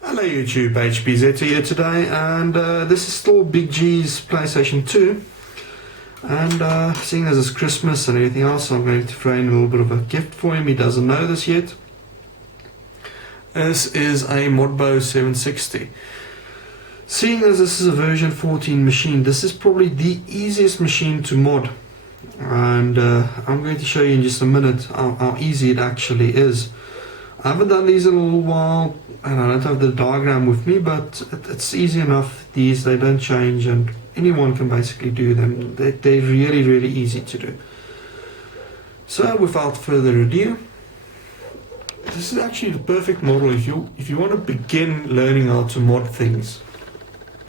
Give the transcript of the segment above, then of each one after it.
Hello YouTube, HBZ here today, and this is still Big G's PlayStation 2, and seeing as it's Christmas and everything else, I'm going to throw in a little bit of a gift for him. He doesn't know this yet. This is a Modbo 760. Seeing as this is a version 14 machine, this is probably the easiest machine to mod, and I'm going to show you in just a minute how easy it actually is. I haven't done these in a little while and I don't have the diagram with me, but it's easy enough. These, they don't change and anyone can basically do them. They're really easy to do. So without further ado, this is actually the perfect model if you want to begin learning how to mod things.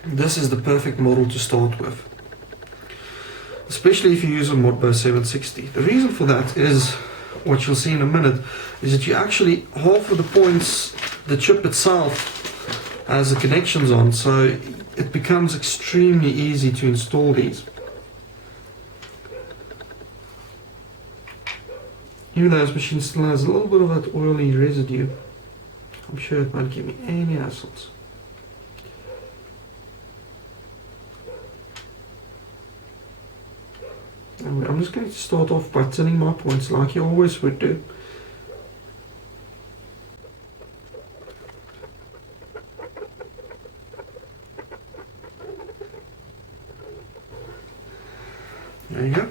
This is the perfect model to start with, especially if you use a Modbo 760. The reason for that is, what you'll see in a minute, is that you actually, half of the points, the chip itself has the connections on, so it becomes extremely easy to install these. Even though this machine still has a little bit of that oily residue, I'm sure it won't give me any hassles. And I'm just going to start off by tinning my points like you always would do. There you go.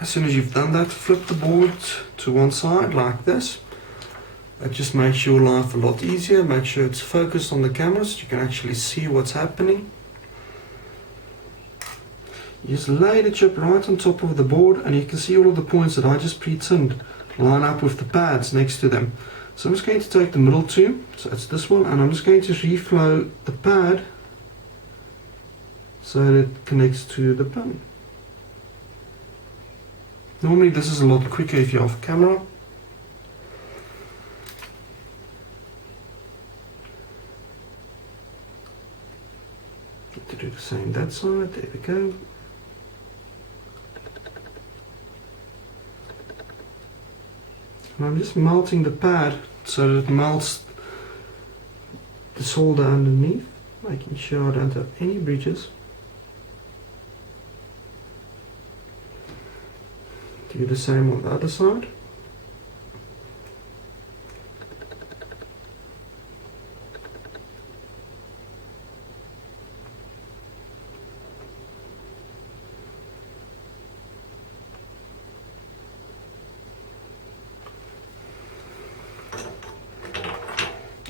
As soon as you've done that, flip the board to one side like this. That just makes your life a lot easier. Make sure it's focused on the camera so you can actually see what's happening. You just lay the chip right on top of the board and you can see all of the points that I just pre-tinned line up with the pads next to them. So I'm just going to take the middle two, so it's this one, and I'm just going to reflow the pad so that it connects to the pin. Normally this is a lot quicker if you're off camera. Need to do the same that side, there we go. And I'm just melting the pad so that it melts the solder underneath, making sure I don't have any bridges. Do the same on the other side.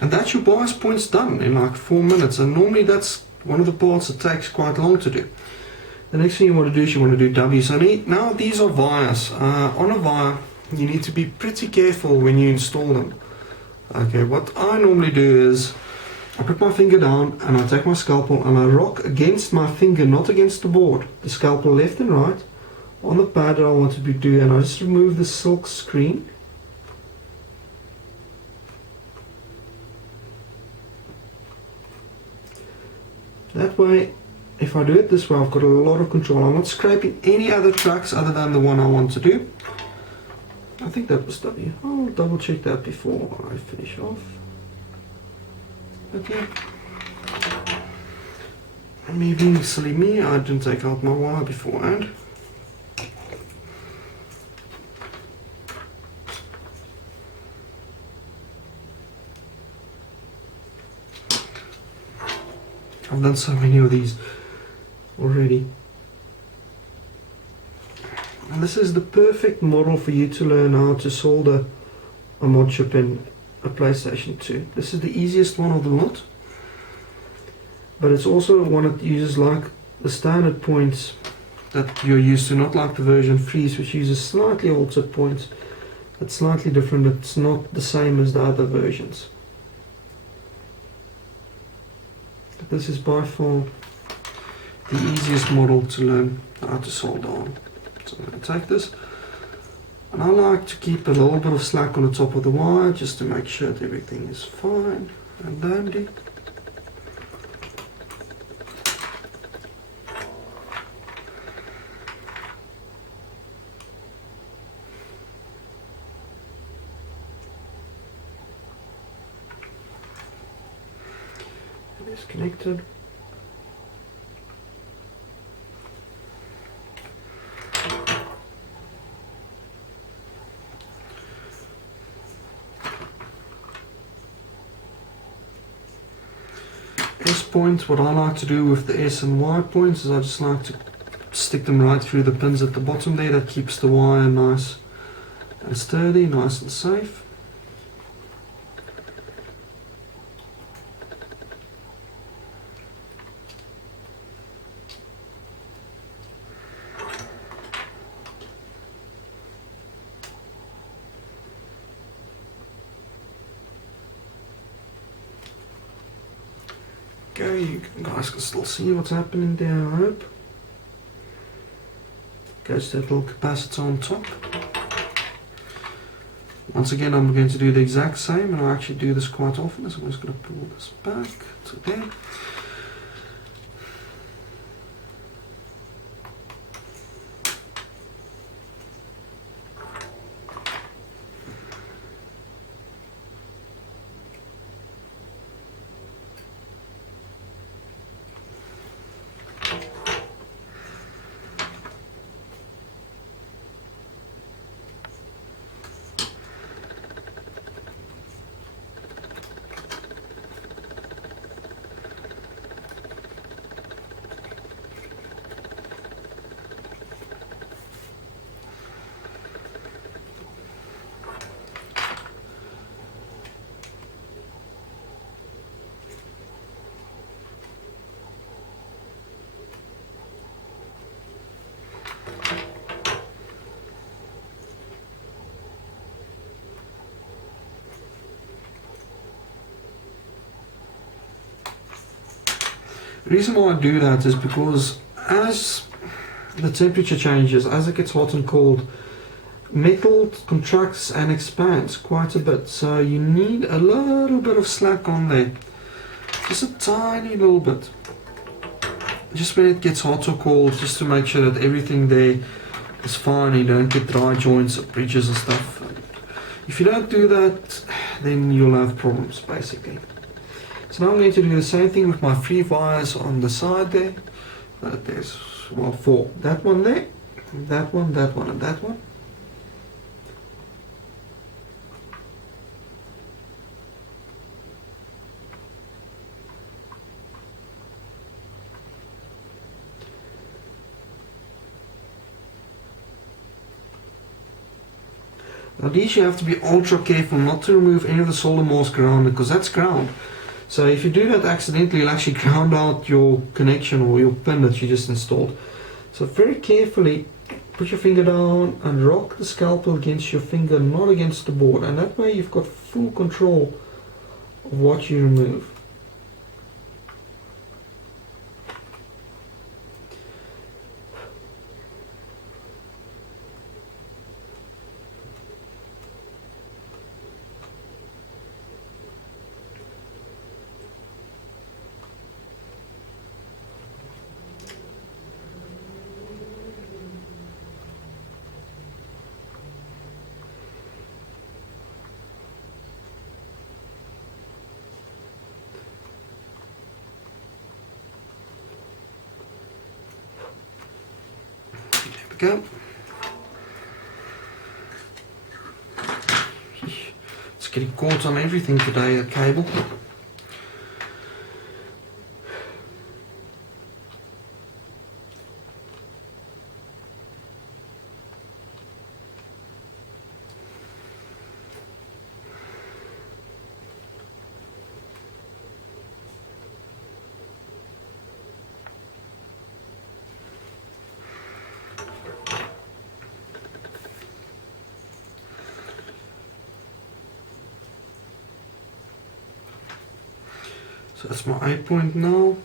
And that's your bias points done in like 4 minutes, and normally that's one of the parts that takes quite long to do. The next thing you want to do is you want to do W. So now these are vias. On a via, you need to be pretty careful when you install them. Okay, what I normally do is I put my finger down and I take my scalpel and I rock against my finger, not against the board. The scalpel left and right on the pad that I want to do, and I just remove the silk screen. That way, if I do it this way, I've got a lot of control. I'm not scraping any other tracks other than the one I want to do. I think that was W. I'll double check that before I finish off. Okay. And me being silly me, I didn't take out my wire beforehand. I've done so many of these already. And this is the perfect model for you to learn how to solder a mod chip in a PlayStation 2. This is the easiest one of the lot, but it's also one that uses like the standard points that you're used to, not like the version 3, which uses slightly altered points. It's slightly different, it's not the same as the other versions. This is by far the easiest model to learn how to solder on. So I'm going to take this, and I like to keep a little bit of slack on the top of the wire just to make sure that everything is fine and dandy. It's connected. S point, what I like to do with the S and Y points is I just like to stick them right through the pins at the bottom there. That keeps the wire nice and sturdy, nice and safe. Okay, you guys can still see what's happening there, I hope. Goes that little capacitor on top. Once again, I'm going to do the exact same, and I actually do this quite often, so I'm just going to pull this back to there. The reason why I do that is because as the temperature changes, as it gets hot and cold, metal contracts and expands quite a bit, so you need a little bit of slack on there, just a tiny little bit, just when it gets hot or cold, just to make sure that everything there is fine, you don't get dry joints or bridges and stuff. If you don't do that, then you'll have problems basically. So now I'm going to do the same thing with my 3 wires on the side there. There's, well, 4. That one there, that one, that one, and that one. Now these you have to be ultra careful not to remove any of the solder mask around it, because that's ground. So if you do that accidentally, you'll actually ground out your connection or your pin that you just installed. So very carefully put your finger down and rock the scalpel against your finger, not against the board, and that way you've got full control of what you remove. Go. It's getting caught on everything today, the cable. So that's my 8 point now.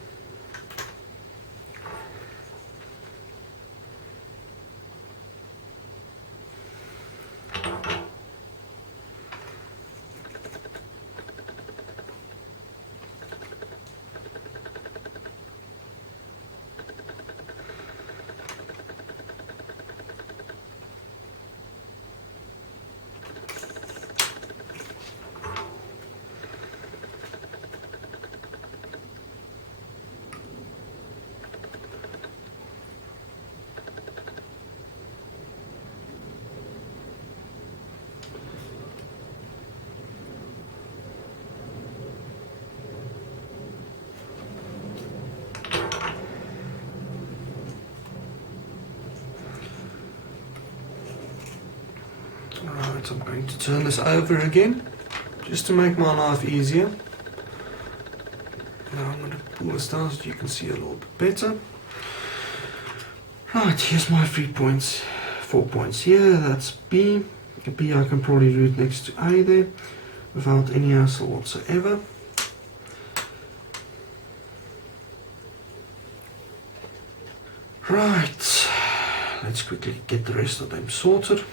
Right, I'm going to turn this over again, just to make my life easier. Now I'm going to pull this down so you can see a little bit better. Right, here's my 3 points, 4 points here, that's B. B I can probably do it next to A there, without any hassle whatsoever. Right, let's quickly get the rest of them sorted.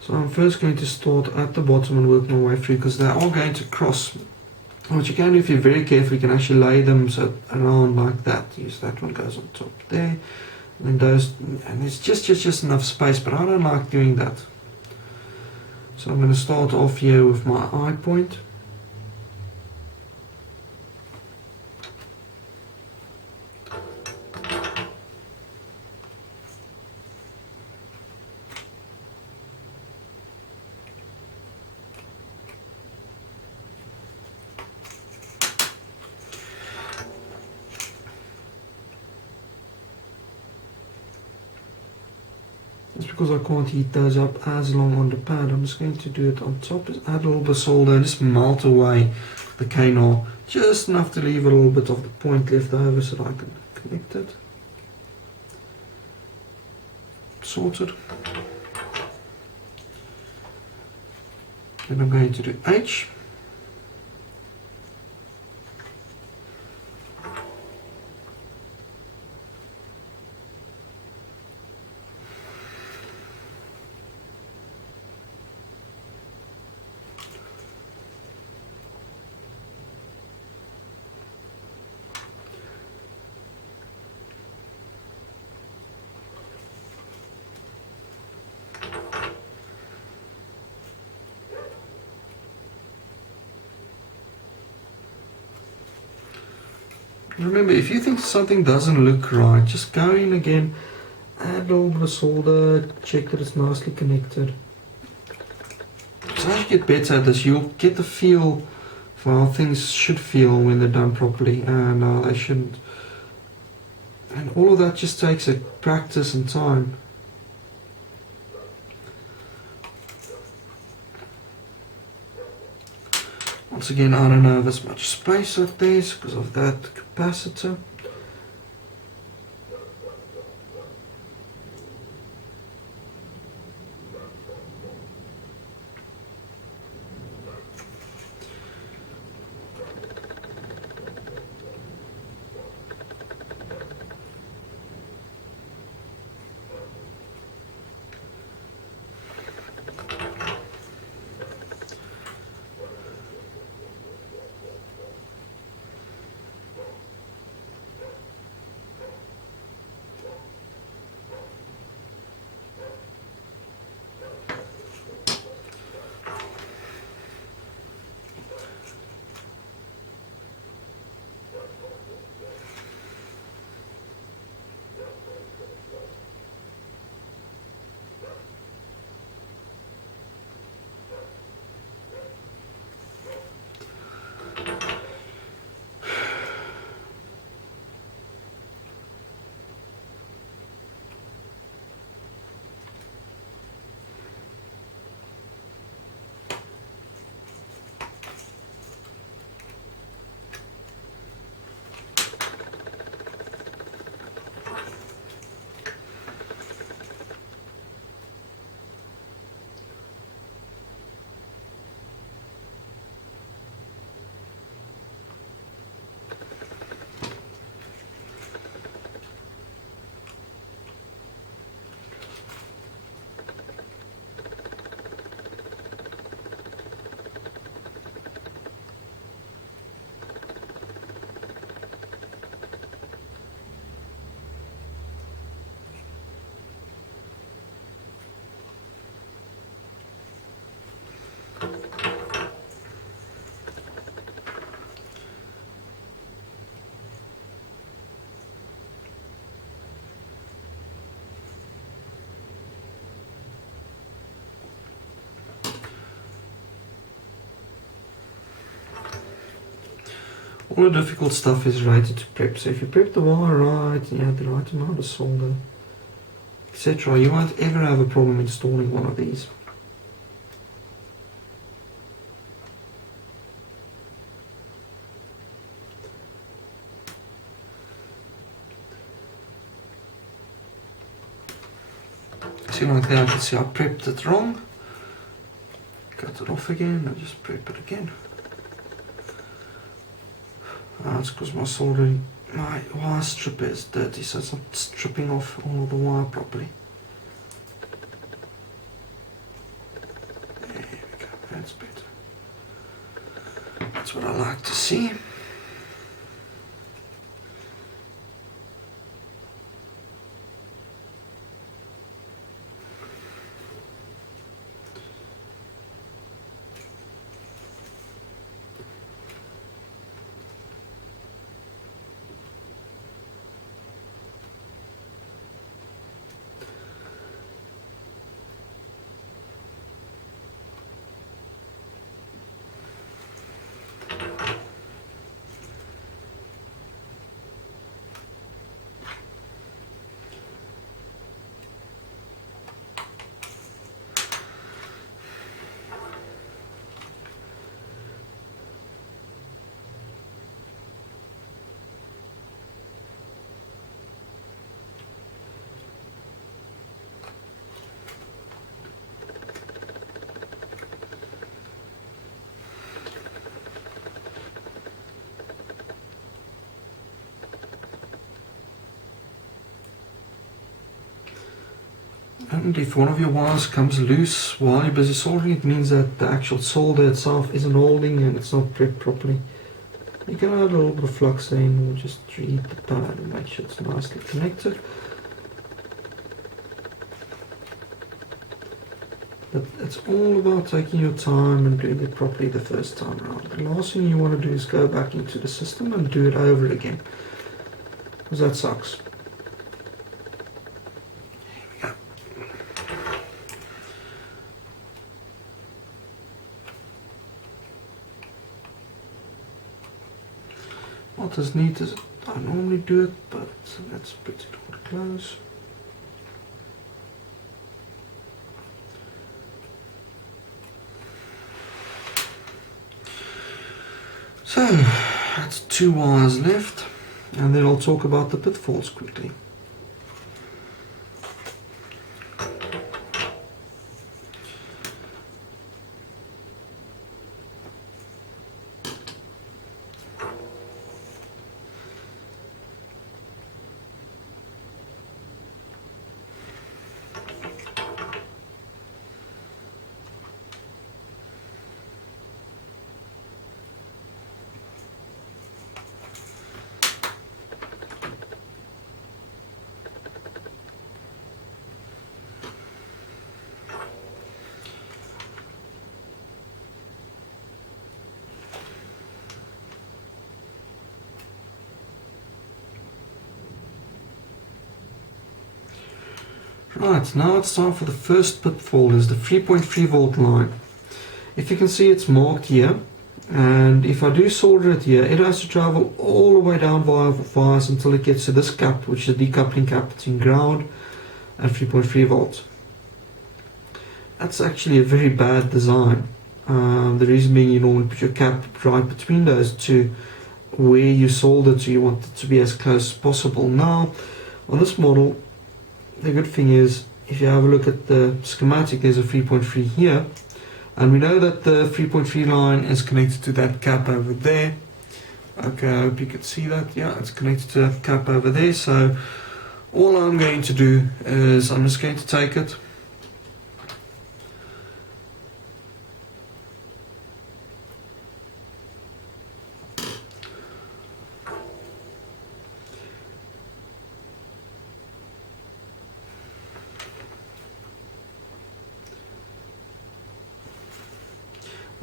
So I'm first going to start at the bottom and work my way through, because they are going to cross. What you can do, if you're very careful, you can actually lay them so around like that. Use that one, goes on top there. And those, and it's just enough space, but I don't like doing that. So I'm going to start off here with my eye point. That's because I can't heat those up as long on the pad. I'm just going to do it on top. Just add a little bit of solder and just melt away the canal. Just enough to leave a little bit of the point left over so that I can connect it. Sorted. Then I'm going to do H. Remember, if you think something doesn't look right, just go in again, add a little bit of solder, check that it's nicely connected. So as you get better at this, you'll get the feel for how things should feel when they're done properly and how they shouldn't. And all of that just takes a practice and time. Once again, I don't have as much space up there because of that capacitor. All the difficult stuff is related to prep. So if you prep the wire right, and you have the right amount of solder, etc., you won't ever have a problem installing one of these. See right there, I can see I prepped it wrong. Cut it off again and just prep it again. It's because my wire stripper is dirty, so it's not stripping off all of the wire properly. There we go, that's better. That's what I like to see. And if one of your wires comes loose while you're busy soldering, it means that the actual solder itself isn't holding and it's not prepped properly. You can add a little bit of flux in, or just reheat the pad and make sure it's nicely connected. But it's all about taking your time and doing it properly the first time around. The last thing you want to do is go back into the system and do it over again, because that sucks. Not as neat as I normally do it, but let's put it all close. So that's 2 wires left, and then I'll talk about the pitfalls quickly. Right, now it's time for the first pitfall, is the 3.3 volt line. If you can see, it's marked here, and if I do solder it here, it has to travel all the way down via wires until it gets to this cap, which is the decoupling cap between ground and 3.3 volts. That's actually a very bad design. The reason being, you normally put your cap right between those two where you solder to. You want it to be as close as possible. Now, on this model, the good thing is, if you have a look at the schematic, there's a 3.3 here, and we know that the 3.3 line is connected to that cap over there. Okay, I hope you can see that. Yeah, it's connected to that cap over there. So all I'm going to do is I'm just going to take it,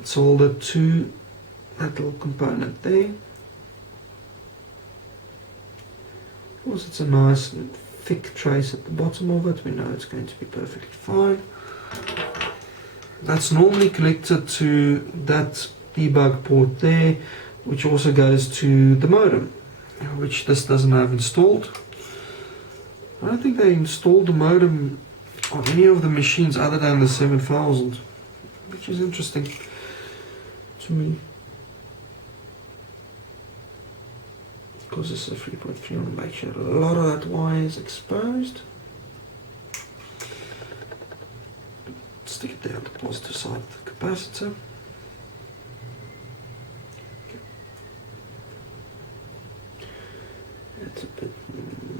solder to that little component there. Of course, it's a nice thick trace at the bottom of it. We know it's going to be perfectly fine. That's normally connected to that debug port there. which also goes to the modem, which this doesn't have installed. I don't think they installed the modem on any of the machines other than the 7000, which is interesting to me. Because it's a 3.3, I want to make sure a lot of that wire is exposed. Stick it there on the positive side of the capacitor. It's a bit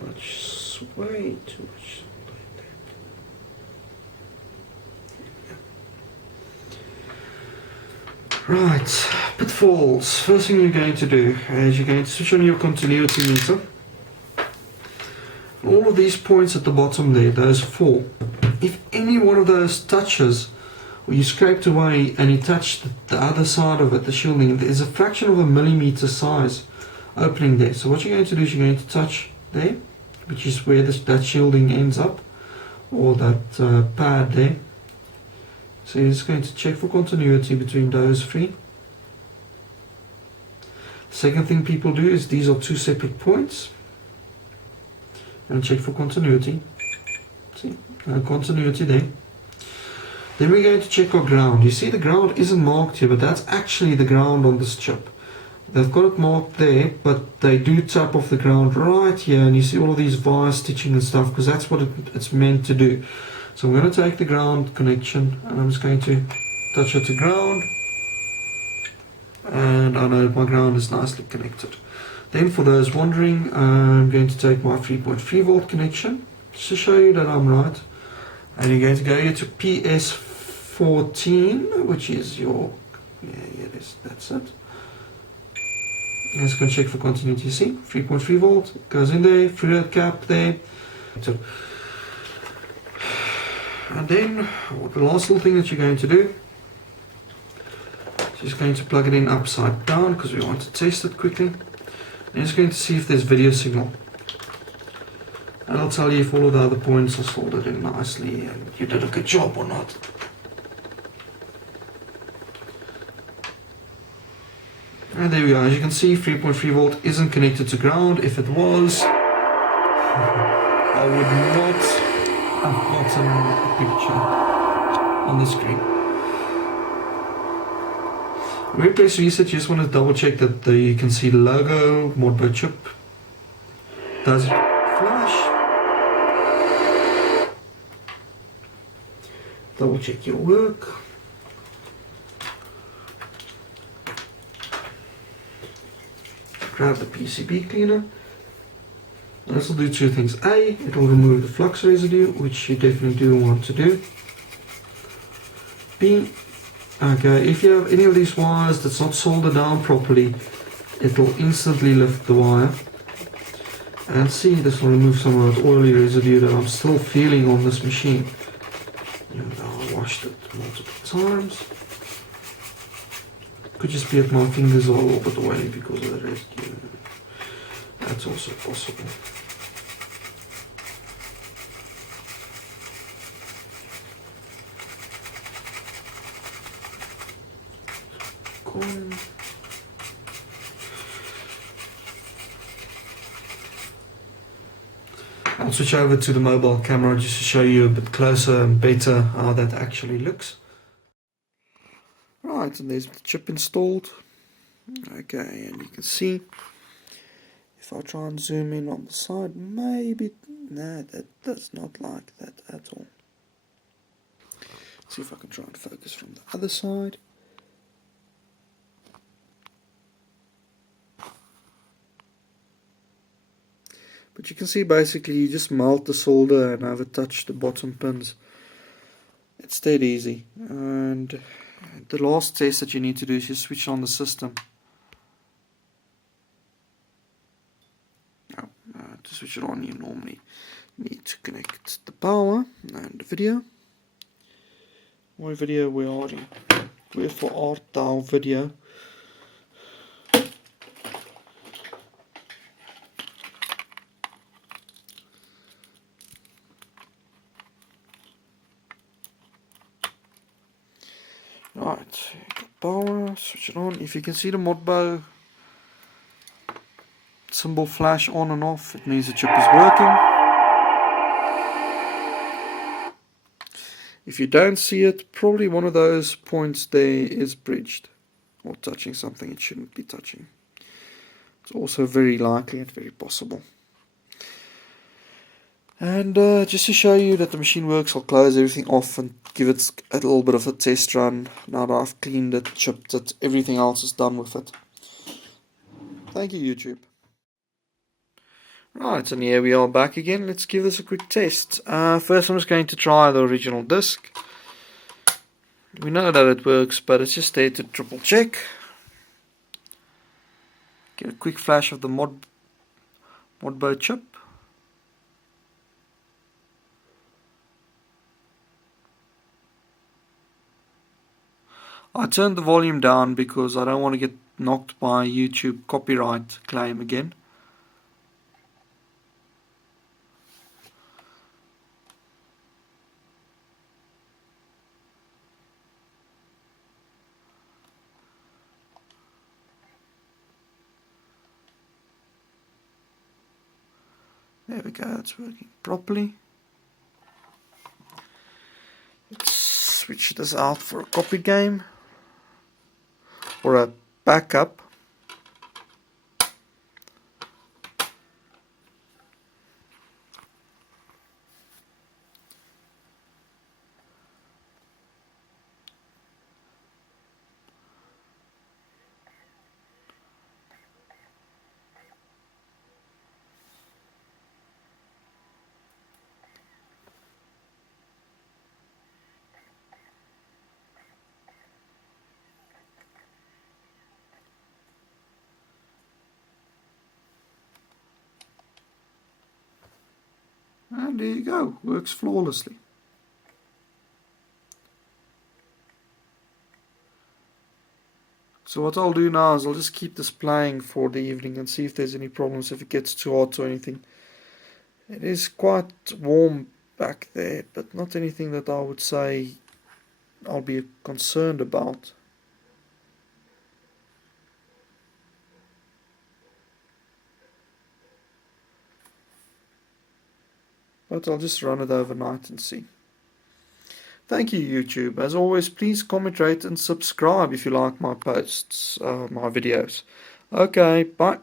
much, way too much. Right, pitfalls. First thing you're going to do is you're going to switch on your continuity meter. All of these points at the bottom there, those 4. If any one of those touches, or you scraped away and you touched the other side of it, the shielding, there's a fraction of a millimeter size opening there. So what you're going to do is you're going to touch there, which is where that shielding ends up, or that pad there. So you're just going to check for continuity between those 3. Second thing people do is these are 2 separate points. And check for continuity. See, continuity there. Then we're going to check our ground. You see the ground isn't marked here, but that's actually the ground on this chip. They've got it marked there, but they do tap off the ground right here, and you see all of these wire stitching and stuff, because that's what it's meant to do. So I'm going to take the ground connection and I'm just going to touch it to ground, and I know my ground is nicely connected. Then for those wondering, I'm going to take my 3.3 volt connection just to show you that I'm right, and you're going to go here to PS14, which is your, that's it. I'm just going to check for continuity. You see 3.3 volt goes in there through that cap there. So, and then the last little thing that you're going to do is just going to plug it in upside down, because we want to test it quickly. And just going to see if there's video signal, and I'll tell you if all of the other points are soldered in nicely and you did a good job or not. And there we are. As you can see, 3.3 volt isn't connected to ground. If it was, I would not have gotten a picture on the screen. When we press reset, you just want to double check that you can see the logo, Modbo chip. Does it flash? Double check your work. Grab the PCB cleaner. This will do 2 things. A, it will remove the flux residue, which you definitely do want to do. B, okay, if you have any of these wires that's not soldered down properly, it will instantly lift the wire. And C, this will remove some of that oily residue that I'm still feeling on this machine. Even though I washed it multiple times. Could just be that my fingers are a little bit oily because of the residue. That's also possible. Cool. I'll switch over to the mobile camera just to show you a bit closer and better how that actually looks. Right, and there's the chip installed. Okay, and you can see, if I try and zoom in on the side, maybe, no, that does not like that at all. Let's see if I can try and focus from the other side. But you can see basically you just melt the solder and have it touch the bottom pins. It's dead easy. And the last test that you need to do is just switch on the system. To switch it on, you normally need to connect the power and the video. What video we are in? We're for art down video. Right, power, switch it on. If you can see the Modbo symbol flash on and off, it means the chip is working. If you don't see it, probably one of those points there is bridged or touching something it shouldn't be touching. It's also very likely and very possible. And just to show you that the machine works, I'll close everything off and give it a little bit of a test run now that I've cleaned it, chipped it, everything else is done with it. Thank you, YouTube. Right, and here we are back again. Let's give this a quick test. First I'm just going to try the original disc. We know that it works, but it's just there to triple check. Get a quick flash of the Modbo chip. I turned the volume down because I don't want to get knocked by YouTube copyright claim again. There we go, it's working properly. Let's switch this out for a copy game or a backup. And there you go, works flawlessly. So what I'll do now is I'll just keep this playing for the evening and see if there's any problems, if it gets too hot or anything. It is quite warm back there, but not anything that I would say I'll be concerned about. But I'll just run it overnight and see. Thank you, YouTube. As always, please comment, rate and subscribe if you like my posts, my videos. Okay, bye.